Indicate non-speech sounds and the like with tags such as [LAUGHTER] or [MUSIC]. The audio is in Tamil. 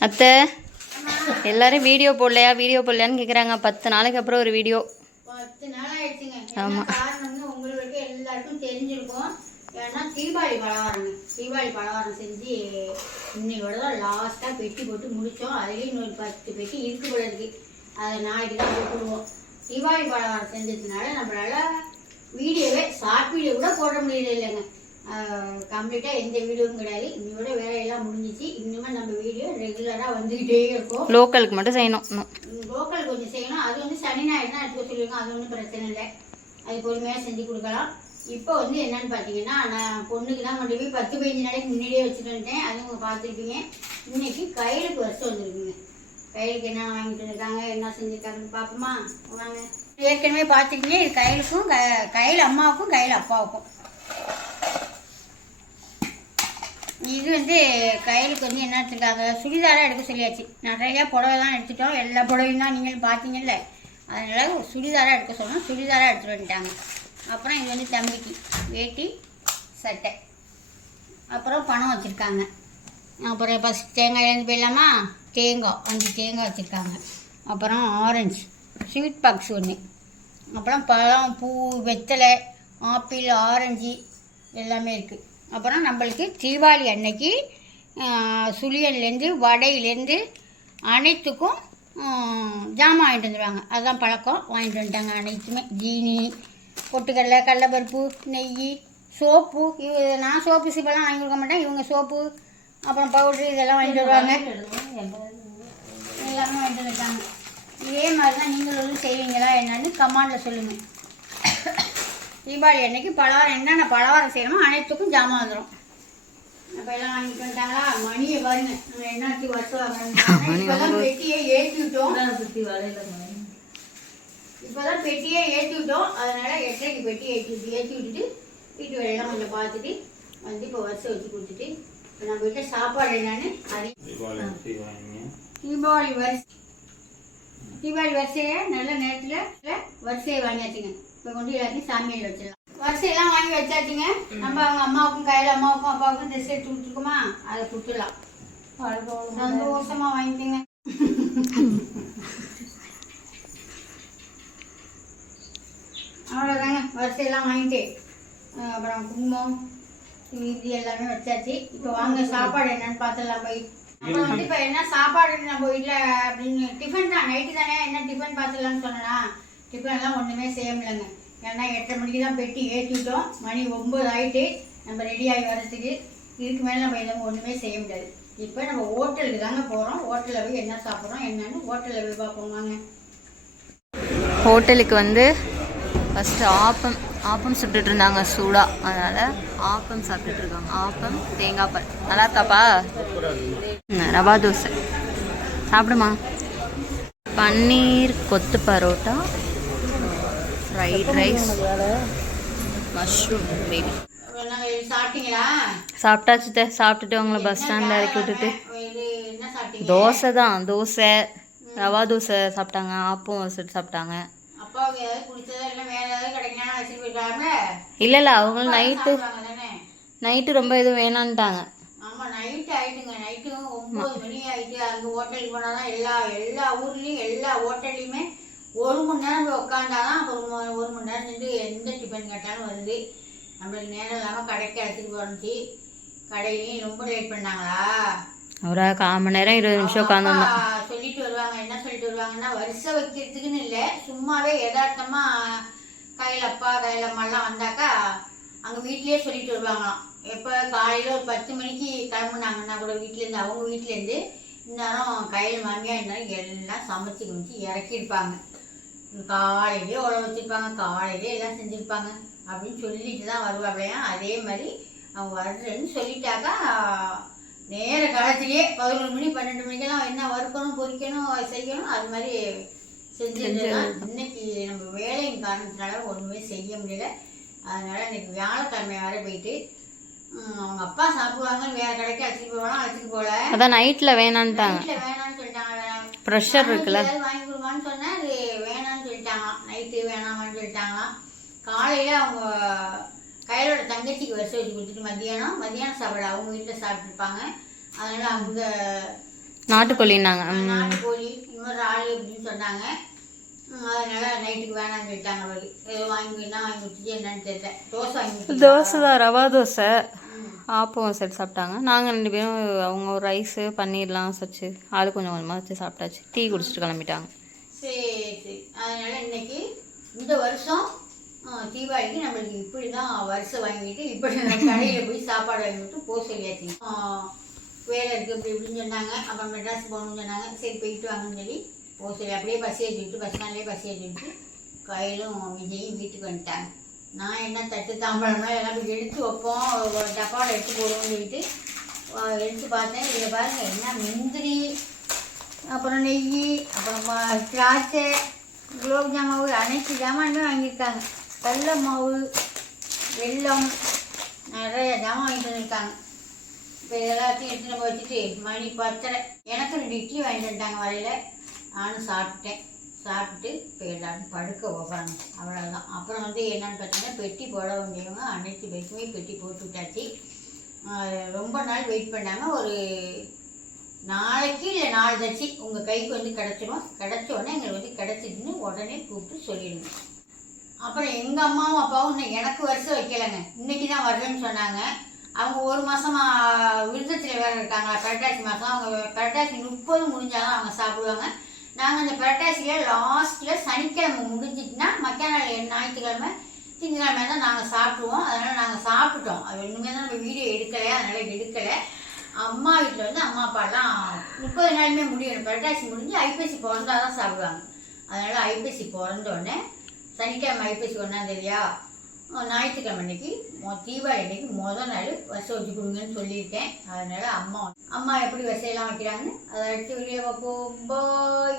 அத்தை எல்லாரும் வீடியோ போடலையா? வீடியோ போடலையான்னு கேட்குறாங்க பத்து நாளைக்கு அப்புறம் ஒரு வீடியோ பத்து நாள் ஆயிடுச்சுங்க. ஆமா. என்ன காரணம்னு உங்களுக்கு எல்லாருக்கும் தெரிஞ்சிருக்கும். ஏன்னா தீபாவளி பலகாரங்க தீபாவளி பலகாரம் செஞ்சு இன்னையோட தான் லாஸ்ட்டாக பெட்டி போட்டு முடித்தோம் அதுலேயும் இன்னொரு பத்து பெட்டி இருக்கு போல இருக்கு. அதை நாளைக்கு தான் போட்டுடுவோம் தீபாவளி பலகாரம் செஞ்சதுனால நம்மளால வீடியோவே ஷார்ட் வீடியோ கூட போட முடியல இல்லைங்க. கம்ப்ளீட்டாக எந்த வீடியோவும் கிடையாது. இன்னையோட வேலையெல்லாம் முடிஞ்சிச்சு. இன்னுமே நம்ம வீடியோ ரெகுலராக வந்துக்கிட்டே இருக்கும். லோக்கலுக்கு மட்டும் செய்யணும். லோக்கல் கொஞ்சம் செய்யணும். அது வந்து சனி ஞாயிறு தான் எடுத்துக்க சொல்லியிருக்கோம் அது ஒன்றும் பிரச்சனை இல்லை. அது பொறுமையாக செஞ்சு கொடுக்கலாம். இப்போ வந்து என்னன்னு பார்த்தீங்கன்னா நான் பொண்ணுக்கு தான் கொண்டு போய் பத்து பதினஞ்சு நாளைக்கு முன்னாடியே வச்சுட்டு வந்துட்டேன். அது உங்க பார்த்துருப்பீங்க. இன்னைக்கு கையிலுக்கு வருஷம் வந்துருக்குங்க கையிலுக்கு என்ன வாங்கிட்டு வந்திருக்காங்க? என்ன செஞ்சுருக்காங்கன்னு பார்ப்போமா? வாங்க. ஏற்கனவே பார்த்துருக்கீங்க. இது கையிலுக்கும் க கையில் அம்மாவுக்கும் கையில் அப்பாவுக்கும். இது வந்து கையிலுக்கு வந்து என்ன எடுத்துருக்காங்க? சுடிதாராக எடுக்க சொல்லியாச்சு. நிறையா புடவை தான் எடுத்துட்டோம். எல்லா புடவையும் தான் நீங்களும் பார்த்தீங்கல்ல? அதனால் சுடிதாராக எடுக்க சொன்னோம். சுடிதாராக எடுத்துகிட்டு வந்துட்டாங்க. அப்புறம் இது வந்து தம்பிக்கு. வேட்டி சட்டை. அப்புறம் பணம் வச்சுருக்காங்க. அப்புறம் ஃபஸ்ட் தேங்காய் எழுந்து போயிடலாமா? தேங்காய். அஞ்சு தேங்காய் வச்சுருக்காங்க. அப்புறம் ஆரஞ்சு ஸ்வீட் பாக்ஸ் ஒன்று அப்புறம் பழம் பூ வெத்தலை ஆப்பிள் ஆரஞ்சு எல்லாமே இருக்குது அப்புறம் நம்மளுக்கு தீபாவளி அன்னைக்கு சுழியன்லேருந்து வடையிலேருந்து அனைத்துக்கும் ஜாமான் வாங்கிட்டு வந்துடுவாங்க அதுதான் பழக்கம். வாங்கிட்டு வந்துட்டாங்க அனைத்துமே. ஜீனி பொட்டுக்கடலை கடலைப்பருப்பு நெய் சோப்பு. இவ நான் சோப்பு சீப்பெல்லாம் வாங்கி கொடுக்க மாட்டேன். இவங்க சோப்பு அப்புறம் பவுட்ரு இதெல்லாம் வாங்கிட்டு வருவாங்க. எல்லாமே வாங்கிட்டு வந்துட்டாங்க. இதே மாதிரி தான் நீங்களும் செய்வீங்களா என்னன்னு கமாண்டில் சொல்லுங்கள் தீபாவளி அன்னைக்கு பலகாரம் என்னென்ன பலகாரம் செய்யணுமோ அனைத்துக்கும் ஜாமான் வந்துடும் அப்போ எல்லாம் வாங்கிட்டு வந்துட்டாங்களா? மணியை பாருங்க. நம்ம என்னாச்சு வருஷம் [LAUGHS] பெட்டியை ஏற்றி விட்டோம். இப்போதான் பெட்டியே ஏற்றி விட்டோம். அதனால எட்டரைக்கு பெட்டி ஏற்றி விட்டு ஏற்றி விட்டுட்டு வீட்டு வேலையெல்லாம் கொஞ்சம் பார்த்துட்டு வந்து இப்போ வருஷம் வச்சு கொடுத்துட்டு இப்போ நம்ம வீட்டில் சாப்பாடு என்னன்னு அதையும் தீபாவளி வரிசை. தீபாவளி வரிசையை நல்ல நேரத்தில் வரிசையை வாங்கியாச்சுங்க. இப்போ கொண்டு எல்லாத்தையும் சாமியில் வச்சிடலாம். வரிசையெல்லாம் வாங்கி வச்சாச்சுங்க. நம்ம அவங்க அம்மாவுக்கும் கையில் அம்மாவுக்கும் அப்பாவுக்கும் ட்ரெஸ் எடுத்து கொடுத்துருக்கோமா அதை கொடுத்துடலாம். சந்தோஷமா வாங்கிக்கோங்க. அவ்வளோதாங்க வரிசையெல்லாம் வாங்கிட்டு அப்புறம் குங்குமம் இது எல்லாமே வச்சாச்சு. இப்போ வாங்க சாப்பாடு என்னன்னு பார்த்துடலாம் போய். அப்புறம் வந்து இப்போ என்ன சாப்பாடு நம்ம வீட்டில் அப்படின்னு டிஃபன் தான் நைட்டு தானே என்ன டிஃபன் பார்த்துடலாம்னு சொன்னா டிஃபன் ஒன்றுமே செய்ய முடியலங்க. ஏன்னா எட்டரை மணிக்கு தான் பெட்டி ஏற்றிட்டோம் மணி ஒம்பது ஆகிட்டு நம்ம ரெடி ஆகி வர்றதுக்கு இதுக்கு மேலே நம்ம எதுவும் ஒன்றுமே செய்ய முடியாது. இப்போ நம்ம ஹோட்டலுக்கு தாங்க போகிறோம் ஹோட்டலில் போய் என்ன சாப்பிட்றோம் என்னன்னு ஹோட்டலில் போய் பார்ப்போம் வாங்க. ஹோட்டலுக்கு வந்து ஃபஸ்ட்டு ஆப்பம் ஆப்பம் சுட்டுட்டு இருந்தாங்க சூடாக அதனால் ஆப்பம் சாப்பிட்டுட்டு இருக்காங்க. ஆப்பம் தேங்காய் பால். நல்லா இருக்காப்பா? ரவா தோசை. சாப்பிடுமா? Paneer kothu parotta fried rice mushroom gravy என்ன சாப்பிட்டீங்களா? சாப்பிட்டாச்சு சாப்பிட்டுட்டு உங்களை பஸ் ஸ்டாண்டில் இறக்கி விட்டுட்டு. தோசை தான். தோசை ரவா தோசை சாப்பிட்டாங்க. ஆப்பம் வச்சுட்டு சாப்பிட்டாங்க இல்லை இல்லை. அவங்களும் நைட்டு சாப்பிடுவாங்க தானே நைட்டு ரொம்ப எதுவும் வேணான்ட்டாங்க. ஆமா நைட்டு ஆயிட்டுங்க. நைட்டு ஒன்பது மணி ஆயிட்டு அங்க ஹோட்டலுக்கு போனாதான் எல்லா எல்லா ஊர்லயும் எல்லா ஹோட்டல்லையுமே ஒரு மணி நேரம் உட்காந்தாதான் ஒரு ஒரு மணி நேரம் நின்று எந்த டிஃபன் கேட்டாலும் வருது. நம்மளுக்கு நேரம் இல்லாமல் கடைக்கு அழைச்சிட்டு போணுச்சு கடையிலையும் ரொம்ப லேட் பண்ணாங்களா? ஒரு கால் மணி நேரம் இருபது நிமிஷம் உட்காந்துருந்தோம் அப்பா சொல்லிட்டு வருவாங்க. என்ன சொல்லிட்டு வருவாங்கன்னா வரிசை வைக்கிறதுக்குன்னு இல்லை. சும்மாவே யதார்த்தமா கையில் அப்பா கையில் அம்மாலாம் வந்தாக்கா அங்கே வீட்லயே சொல்லிட்டு வருவாங்களாம். எப்போ காலையில் ஒரு பத்து மணிக்கு கிளம்புனாங்கன்னா கூட வீட்டிலேருந்து அவங்க வீட்டிலேருந்து இந்நேரம் கையில் மாமியார் இருந்தாலும் எல்லாம் சமைச்சு குமிச்சு இறக்கியிருப்பாங்க. காலையிலே உழ வச்சிருப்பாங்க காலையிலே எல்லாம் செஞ்சுருப்பாங்க அப்படின்னு சொல்லிட்டு தான் வருவாங்களையா அதே மாதிரி அவங்க வர்றேன்னு சொல்லிட்டாக்கா நேர காலத்திலேயே பதினொரு மணி பன்னெண்டு மணிக்கெல்லாம் என்ன வறுக்கணும் பொரிக்கணும் செய்யணும் அது மாதிரி செஞ்சுருந்தேன் இன்னைக்கு நம்ம வேலையின் காரணத்தினால ஒன்றுமே செய்ய முடியல. அதனால இன்னைக்கு வியாழக்கிழமை வர போயிட்டு அவங்க அப்பா சாப்பிடுவாங்க வேற கடைக்கு அழைச்சிட்டு போவாங்க அழைச்சிட்டு போல? அதான் நைட்டில் வேணான்ட்டாங்க. வீட்டில் வேணாம்னு சொல்லிட்டாங்க ப்ரெஷர் இருக்குல்ல. வாங்கி கொடுமான்னு சொன்னா அது வேணாம்னு சொல்லிட்டாங்களாம் நைட்டு வேணாமான்னு சொல்லிட்டாங்களாம் காலையில அவங்க கையிலோட தங்கச்சிக்கு வருஷம் வச்சு கொடுத்துட்டு மத்தியானம் மத்தியானம் சாப்பாடு அவங்க வீட்டில் சாப்பிட்டுருப்பாங்க. அதனால அவங்க நாட்டுக்கோழின்னாங்க. நாட்டுக்கோழி இன்னொரு ஆள் அப்படின்னு சொன்னாங்க. அதனால நைட்டுக்கு வேணாம்னு சொல்லிட்டாங்க அவரு ஏதோ வாங்கி வேணா வாங்கி கொடுத்துட்டு என்னன்னு தெரியல. தோசை வாங்கி? தோசை தான் ரவா தோசை. ஆப்பம் செட் சாப்பிட்டாங்க. நாங்கள் ரெண்டு பேரும் அவங்க ஒரு ரைஸு பன்னீர்லாம் வச்சு ஆளு கொஞ்சம் கொஞ்சமாக வச்சு சாப்பிட்டாச்சு. டீ குடிச்சிட்டு கிளம்பிட்டாங்க. சரி சரி. அதனால இன்னைக்கு இந்த வருஷம் தீபாவளிக்கு நம்மளுக்கு இப்படி தான் வருஷம் வாங்கிட்டு இப்படி கடையில் போய் சாப்பாடு வாங்கிட்டு போக சொல்லியாச்சு. வேலை இருக்குது இப்படி இப்படின்னு சொன்னாங்க. அப்புறம் மெட்ராஸ் போகணும்னு சொன்னாங்க. சரி போயிட்டு வாங்கன்னு சொல்லி போக சொல்லி அப்படியே பஸ் ஏற்றிட்டு பஸ் ஸ்டாண்ட்லேயே பஸ் ஏற்றிட்டு கையிலும் விஜயும் வீட்டுக்கு வந்துட்டாங்க. நான் என்ன தட்டு தாம்பழம்னா எல்லாம் போய் எடுத்து வைப்போம் டப்பாவில் எடுத்து போடுவோம்னு சொல்லிட்டு எடுத்து பார்த்தேன். இதில் பாருங்கள் என்ன முந்திரி அப்புறம் நெய் அப்புறம் திராட்சை குலோப்ஜாம் மாவு அனைத்து ஜாமானுமே வாங்கியிருக்காங்க. கடல மாவு வெல்லம் நிறைய ஜாமான் வாங்கிட்டு வந்திருக்காங்க. இப்போ எல்லாத்தையும் எடுத்து நம்ம வச்சுட்டு மணி பத்தரை எனக்கு ரெண்டு இட்லி வாங்கிட்டு வந்துட்டாங்க வரையில் நானும் சாப்பிட்டேன் சாப்பிட்டு இப்போ எல்லாரும் படுக்க போகிறாங்க அவ்வளோதான் அப்புறம் வந்து என்னன்னு பார்த்தீங்கன்னா பெட்டி போட வேண்டியவங்க அனைத்து பேருக்குமே பெட்டி போட்டு விட்டாச்சு. ரொம்ப நாள் வெயிட் பண்ணாமல் ஒரு நாளைக்கு இல்லை நாலு தச்சு. உங்கள் கைக்கு வந்து கிடச்சிரும். கிடச்ச உடனே எங்களுக்கு வந்து கிடச்சிதுன்னு உடனே கூப்பிட்டு சொல்லிடுங்க அப்புறம் எங்கள் அம்மாவும் அப்பாவும் இன்னும் எனக்கு வருஷம் வைக்கலைங்க. இன்னைக்கு தான் வரலன்னு சொன்னாங்க. அவங்க ஒரு மாதமாக விருதத்தில் வேறு இருக்காங்களா? புரட்டாசி மாதம் அவங்க புரட்டாசி முப்பது முடிஞ்சாலும் அவங்க சாப்பிடுவாங்க. நாங்கள் அந்த புரட்டாசியில் லாஸ்ட்டில் சனிக்கிழமை முடிஞ்சிட்டுனா மக்கிய நாள் ஞாயிற்றுக்கிழமை திங்கக்கிழமை தான் நாங்கள் சாப்பிடுவோம். அதனால் நாங்கள் சாப்பிட்டோம் அது ஒன்றுமே தான் நம்ம வீடியோ எடுக்கலை. அதனால் எடுக்கலை. அம்மா வீட்டில் வந்து அம்மா அப்பாலாம் முப்பது நாளுமே முடியும் புரட்டாசி முடிஞ்சு ஐப்பசி பிறந்தால் தான் சாப்பிடுவாங்க. அதனால் ஐப்பசி பிறந்தோடனே சனிக்கிழமை ஐப்பசி ஒன்றாந்தேதியா ஞாயிற்றுக்கிழமை அன்னைக்கு மொ- தீபாவளி அன்னைக்கு முதல் நாள் வசம் வச்சு கொடுங்கன்னு சொல்லியிருக்கேன். அதனால் அம்மா அம்மா எப்படி வசையெல்லாம் வைக்கிறாங்கன்னு அதை அடுத்து வெளியே பார்ப்போம். பாய்